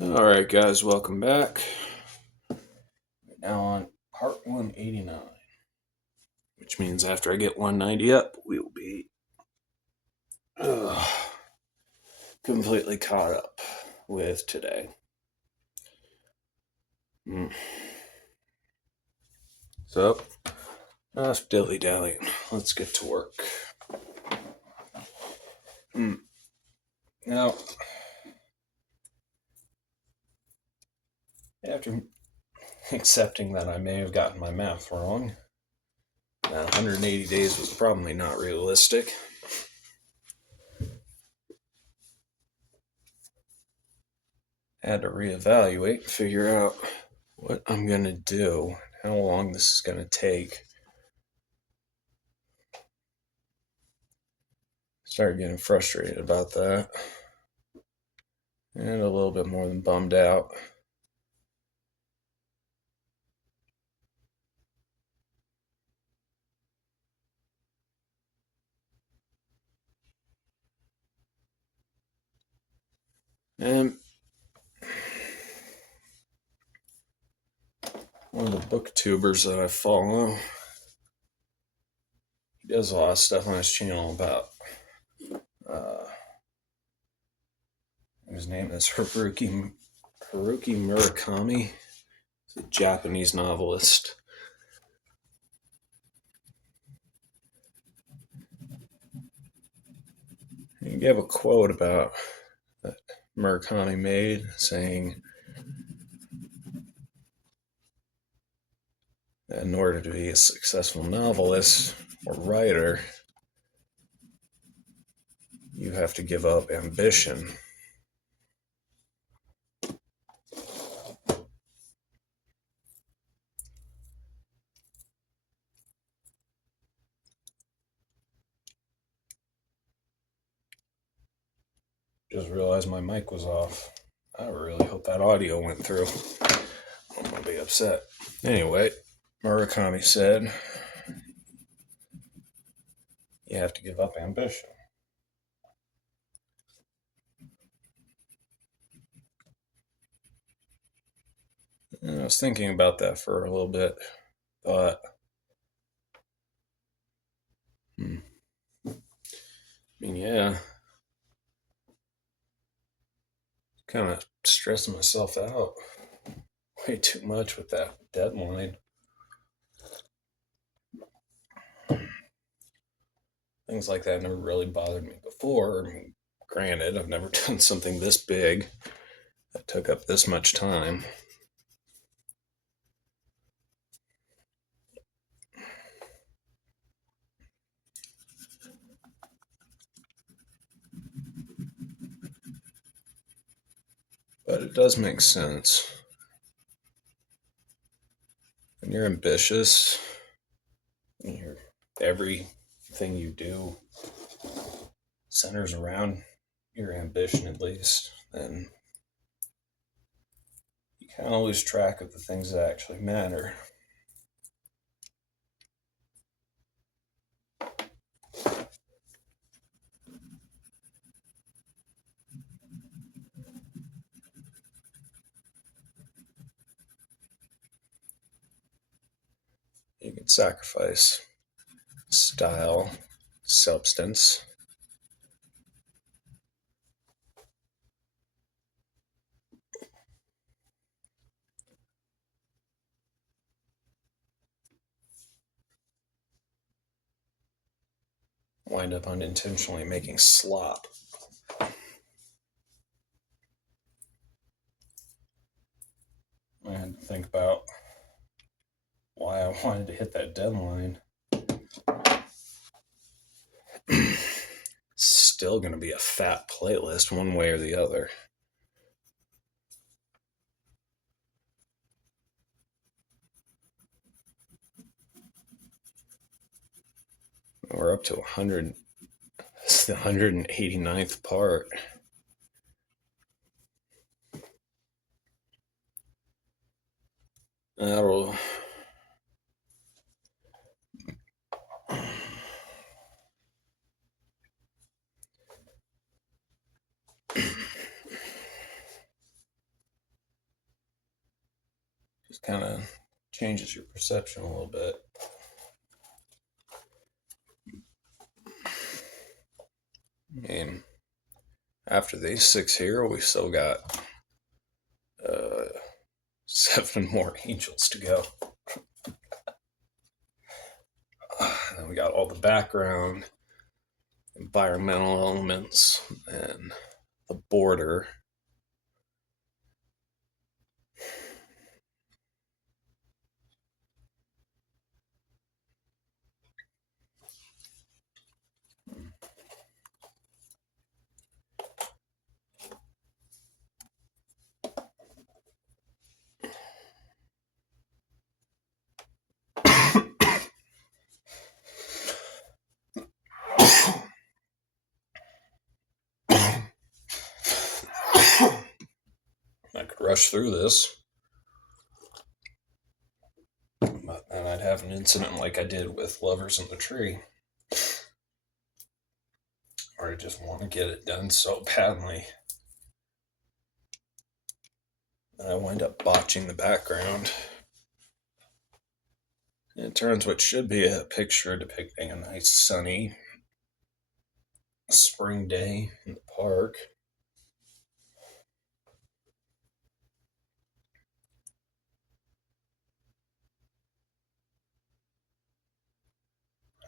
All right, guys, welcome back. We're now on part 189, which means after I get 190 up, we will be uh, completely caught up with today. Mm. So, enough dilly dallying. Let's get to work. Now, after accepting that I may have gotten my math wrong, 180 days was probably not realistic. I had to reevaluate and figure out what I'm going to do, how long this is going to take. Started getting frustrated about that. And a little bit more than bummed out. And one of the booktubers that I follow, he does a lot of stuff on his channel about his name is Haruki Murakami. He's a Japanese novelist. He gave a quote about that Murakami made saying that in order to be a successful novelist or writer, you have to give up ambition. Just realized my mic was off. I really hope that audio went through. I'm gonna be upset. Anyway, Murakami said, you have to give up ambition. And I was thinking about that for a little bit. Thought, I mean, yeah, kind of stressing myself out way too much with that deadline. Things like that never really bothered me before. I mean, granted, I've never done something this big that took up this much time. But it does make sense. When you're ambitious, everything you do centers around your ambition, at least, then you kind of lose track of the things that actually matter. You can sacrifice style, substance. Wind up unintentionally making slop. I had to think about why I wanted to hit that deadline. Still going to be a fat playlist one way or the other. We're up to 100. It's the 189th part. That'll Just kind of changes your perception a little bit. And after these 6 here, we still got 7 more angels to go. And we got all the background, environmental elements, and the border. I could rush through this, but then I'd have an incident like I did with Lovers in the Tree, where I just want to get it done so badly. And I wind up botching the background. And it turns what should be a picture depicting a nice sunny spring day in the park.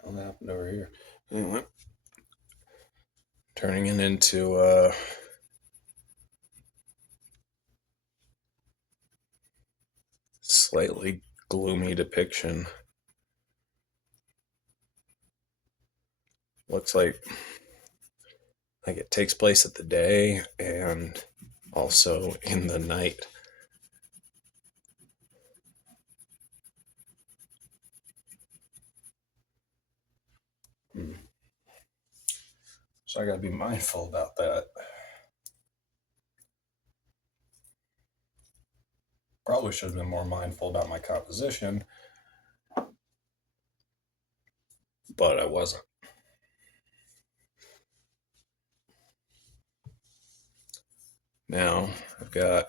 What happened over here? Anyway, turning it into slightly gloomy depiction. Looks like it takes place at the day and also in the night. So I gotta be mindful about that. Probably should have been more mindful about my composition, but I wasn't. Now I've got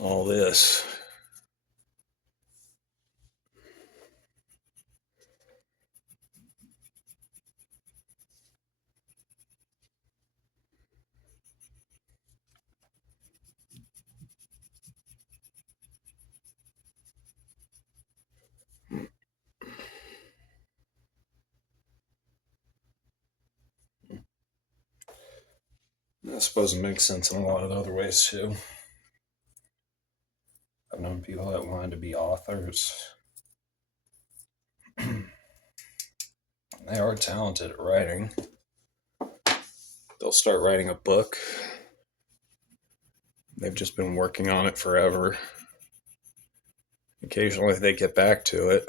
all this. I suppose it makes sense in a lot of other ways too. I've known people that wanted to be authors. They are talented at writing. They'll start writing a book. They've just been working on it forever. Occasionally they get back to it,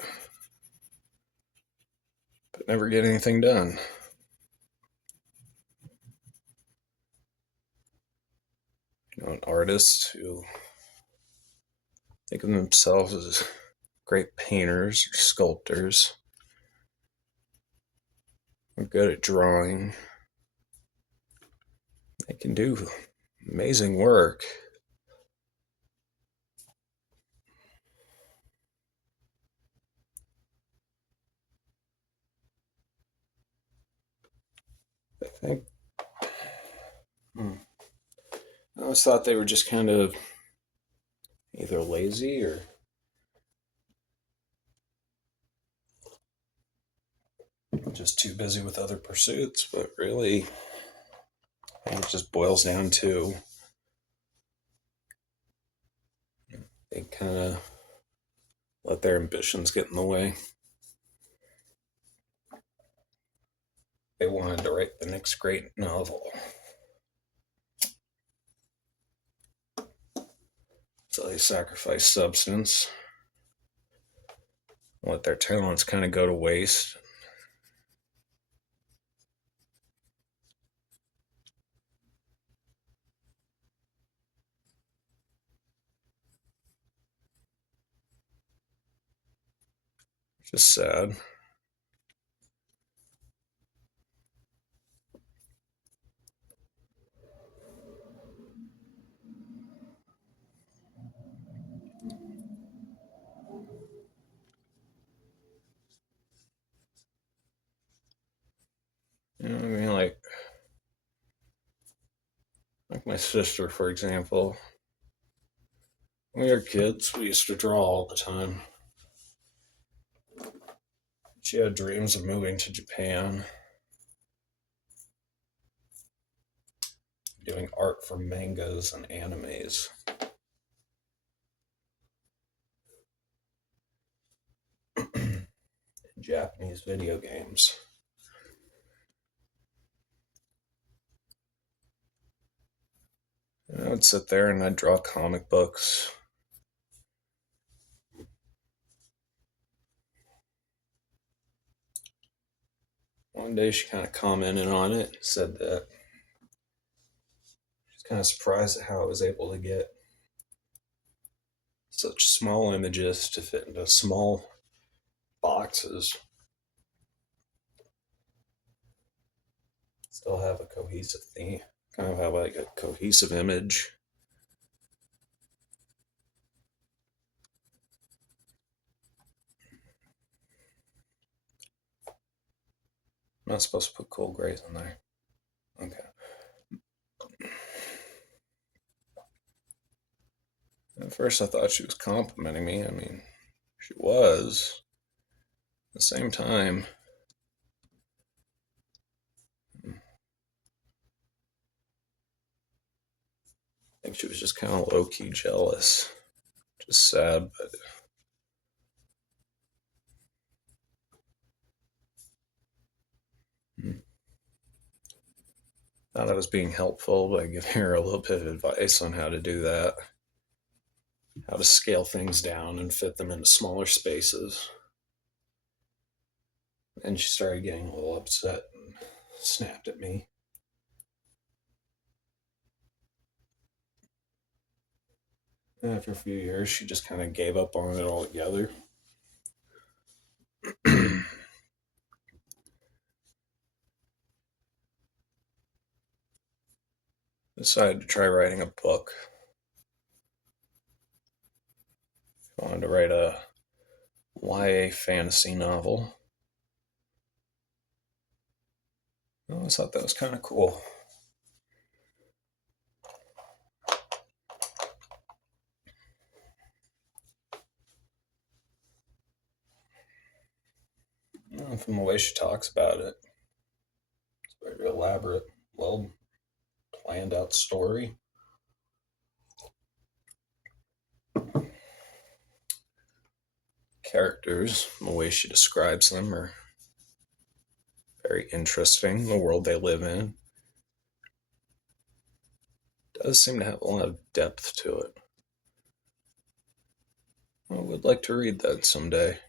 but never get anything done. An artist who think of themselves as great painters or sculptors. They're good at drawing. They can do amazing work. I think. I always thought they were just kind of either lazy or just too busy with other pursuits, but really, I think it just boils down to they kind of let their ambitions get in the way. They wanted to write the next great novel. So they sacrifice substance, let their talents kind of go to waste. Just sad. like my sister, for example. When we were kids, we used to draw all the time. She had dreams of moving to Japan, doing art for mangas and animes. Japanese video games. And I would sit there and I'd draw comic books. One day she kind of commented on it, said that she's kind of surprised at how I was able to get such small images to fit into small boxes. Still have a cohesive theme, kind of have like a cohesive image. I'm not supposed to put cold grays on there. Okay. At first, I thought she was complimenting me. I mean, she was. At the same time, I think she was just kind of low key jealous. Just sad, but. Thought I was being helpful by giving her a little bit of advice on how to do that, how to scale things down and fit them into smaller spaces. And she started getting a little upset and snapped at me. After a few years, she just kind of gave up on it altogether. Decided to try writing a book. I wanted to write a YA fantasy novel. I always thought that was kind of cool. From the way she talks about it, it's a very elaborate, well planned out story. Characters, the way she describes them, are very interesting. The world they live in does seem to have a lot of depth to it. I would like to read that someday.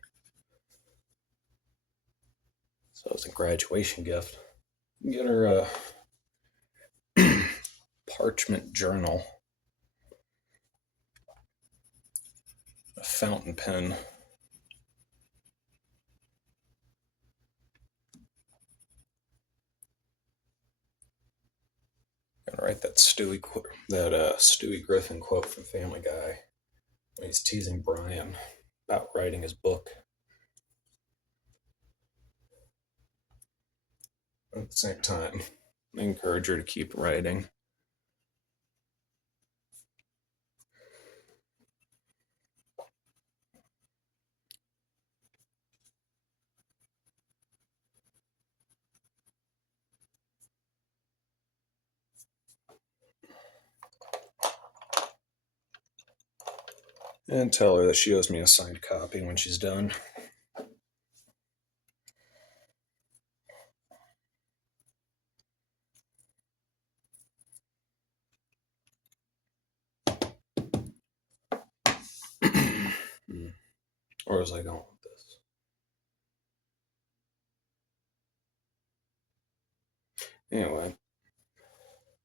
So it's a graduation gift. Get her a parchment journal, a fountain pen. Gonna write that Stewie Griffin quote from Family Guy when he's teasing Brian about writing his book. At the same time, I encourage her to keep writing. And tell her that she owes me a signed copy when she's done. Or was I going with this? Anyway,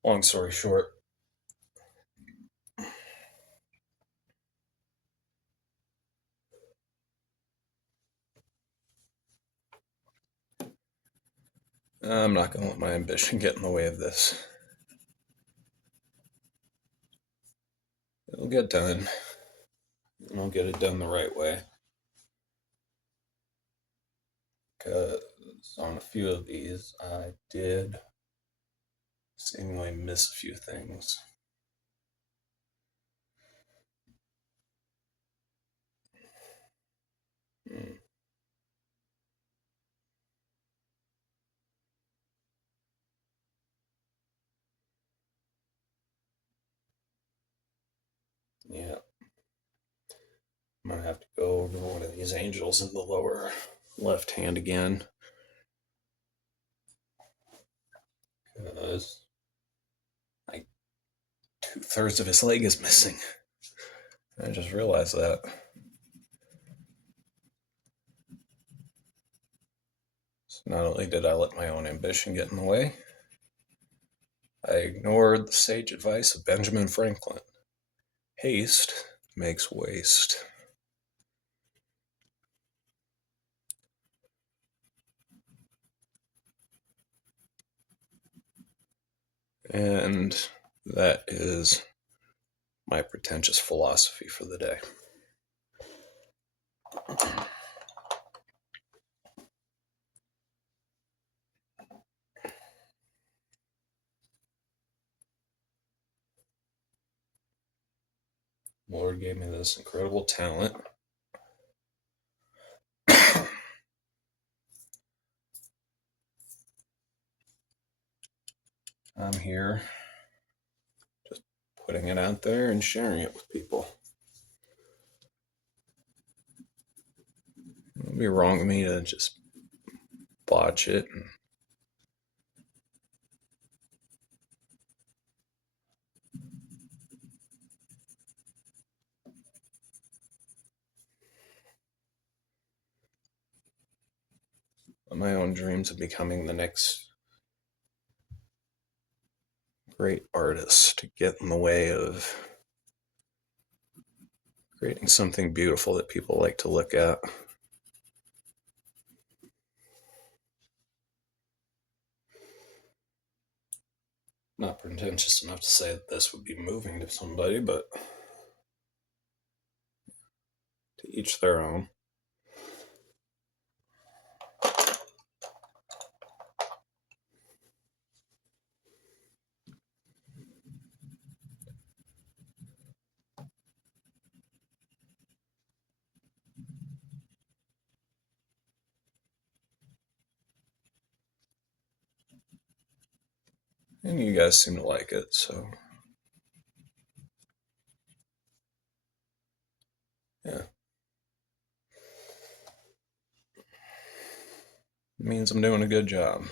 long story short, I'm not going to let my ambition get in the way of this. It'll get done, and I'll get it done the right way. Because on a few of these, I did seemingly miss a few things. Yeah. I'm going to have to go over one of these angels in the lower left hand again. Because like 2/3 of his leg is missing. I just realized that. So not only did I let my own ambition get in the way, I ignored the sage advice of Benjamin Franklin. Haste makes waste. And that is my pretentious philosophy for the day. Lord gave me this incredible talent. I'm here just putting it out there and sharing it with people. It would be wrong of me to just botch it. My own dreams of becoming the next great artist to get in the way of creating something beautiful that people like to look at. Not pretentious enough to say that this would be moving to somebody, but to each their own. And you guys seem to like it, so yeah. It means I'm doing a good job.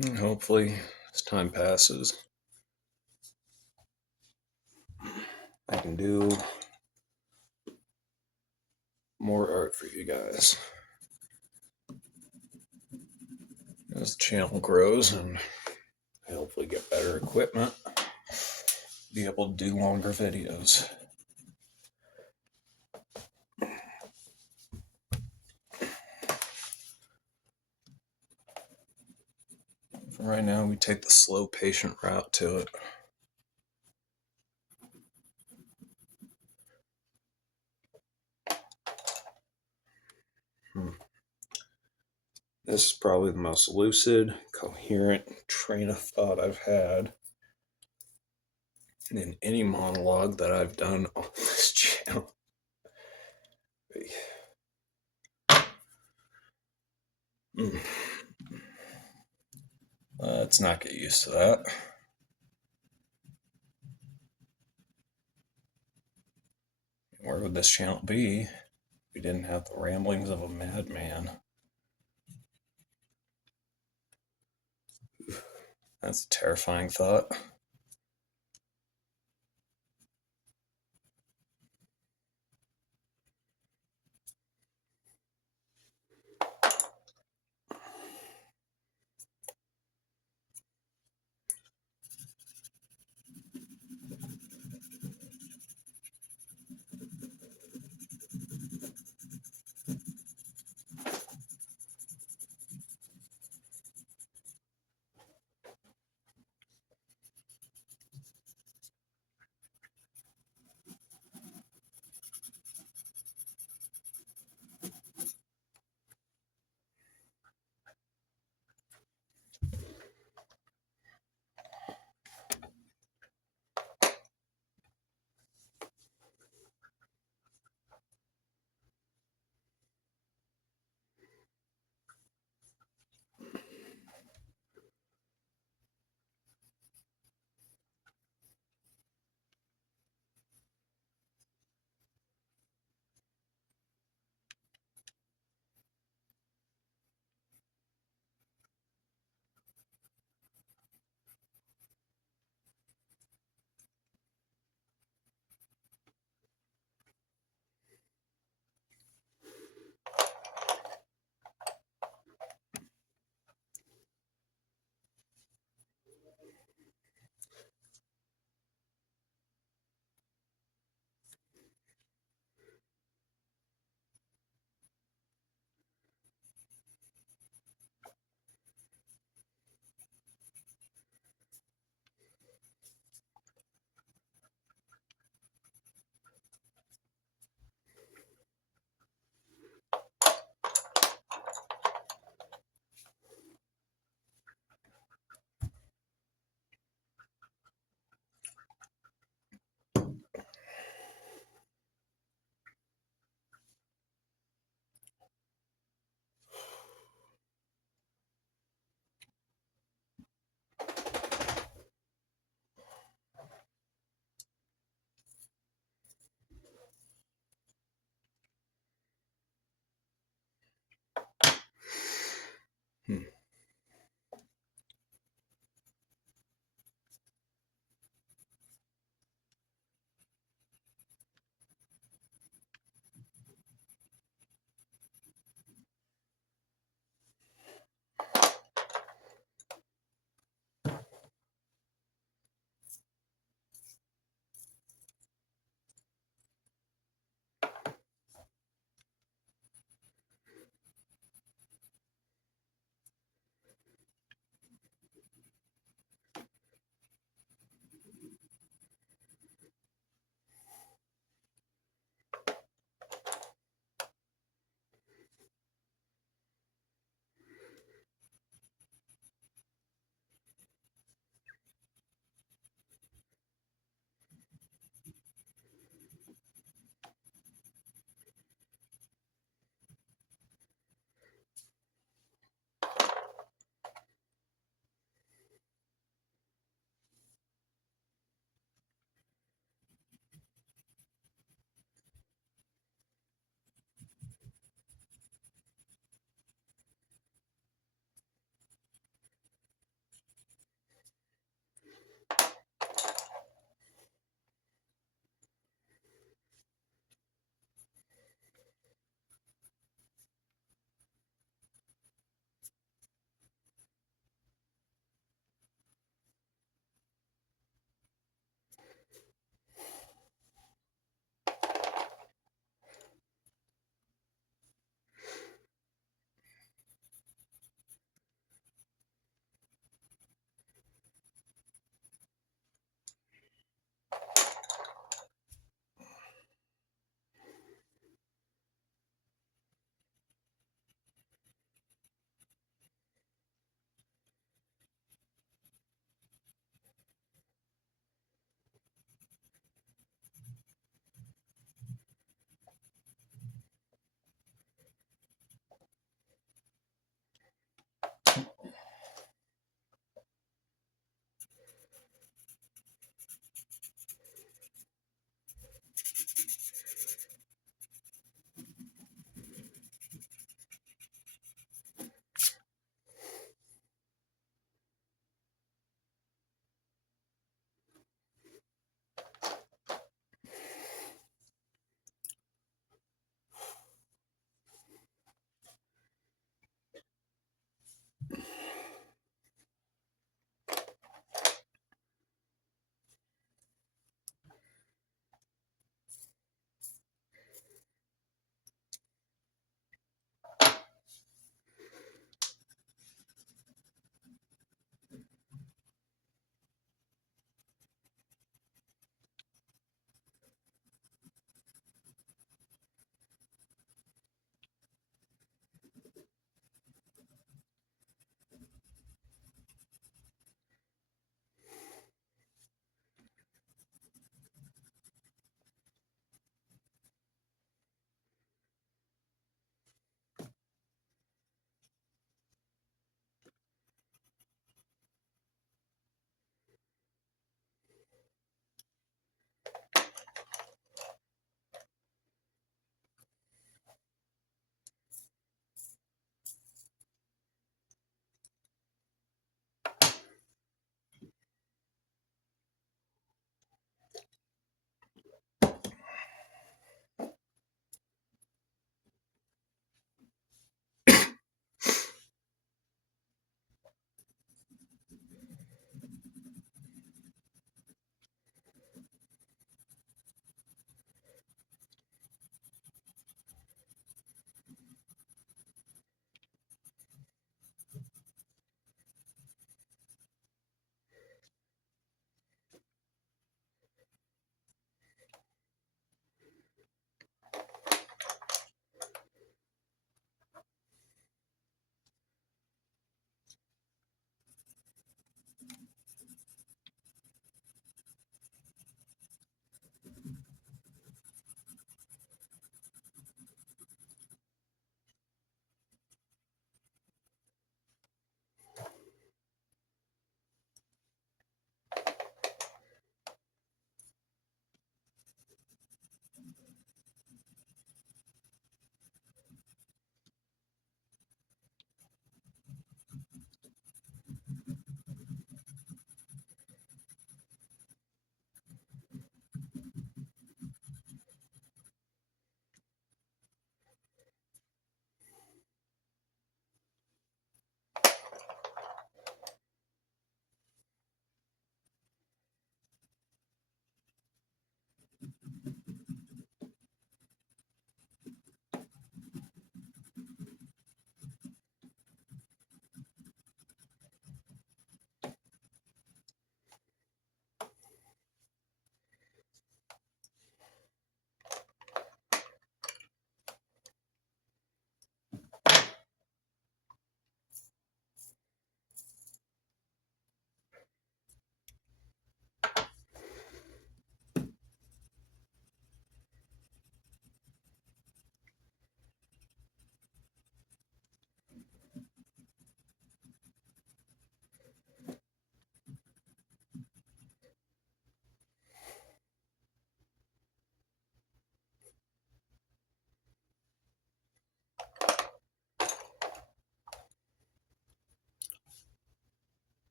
And hopefully, as time passes, I can do more art for you guys. As the channel grows and I hopefully get better equipment, be able to do longer videos. For right now, we take the slow, patient route to it. This is probably the most lucid, coherent train of thought I've had in any monologue that I've done on this channel. Let's not get used to that. Where would this channel be if we didn't have the ramblings of a madman? That's a terrifying thought.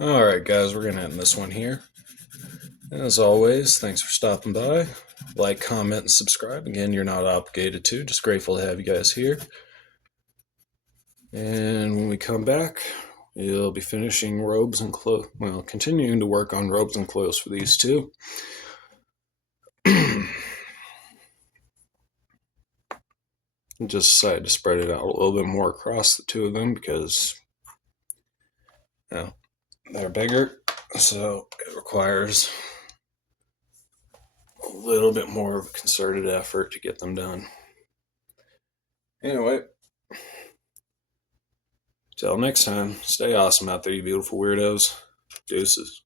Alright, guys, we're going to end this one here. As always, thanks for stopping by. Like, comment, and subscribe. Again, you're not obligated to. Just grateful to have you guys here. And when we come back, we'll be finishing robes and clothes. Well, continuing to work on robes and clothes for these two. Just decided to spread it out a little bit more across the two of them because, they're bigger, so it requires a little bit more of a concerted effort to get them done. Anyway, till next time, stay awesome out there, you beautiful weirdos. Deuces.